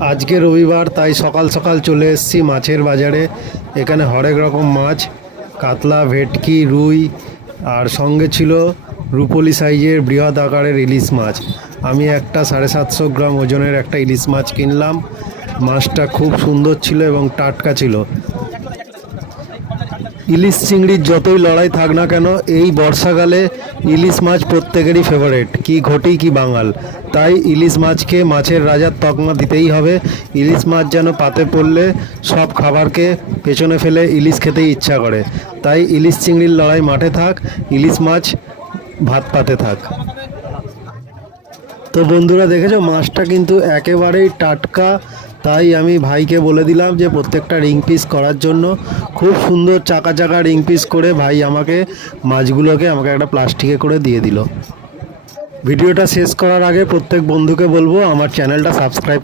আজকে রবিবার, তাই সকাল সকাল চলে এসেছি মাছের বাজারে। এখানে হরেক রকম মাছ, কাতলা, ভেটকি, রুই, আর সঙ্গে ছিল রুপোলি সাইজের বৃহৎ আকারের ইলিশ মাছ। আমি একটা 750 গ্রাম ওজনের একটা ইলিশ মাছ কিনলাম। মাছটা খুব সুন্দর ছিল এবং টাটকা ছিল। ইলিশ চিংড়ির যতই লড়াই থাক না কেন, এই বর্ষাকালে ইলিশ মাছ প্রত্যেকেরই ফেভারেট, কি ঘটি কি বাঙাল। তাই ইলিশ মাছকে মাছের রাজার তকমা দিতেই হবে। ইলিশ মাছ যেন পাতে পড়লে সব খাবারকে পেছনে ফেলে ইলিশ খেতেই ইচ্ছা করে। তাই ইলিশ চিংড়ির লড়াই মাঠে থাক, ইলিশ মাছ ভাত পাতে থাক। তো বন্ধুরা, দেখেছো মাছটা কিন্তু একেবারেই টাটকা। তাই আমি ভাইকে বলে দিলাম যে প্রত্যেকটা রিং পিস করার জন্য। খুব সুন্দর চাকা চাকা রিং পিস করে ভাই আমাকে মাছগুলোকে একটা প্লাস্টিকে করে দিয়ে দিল। ভিডিওটা শেষ করার আগে প্রত্যেক বন্ধুকে বলবো আমার চ্যানেলটা সাবস্ক্রাইব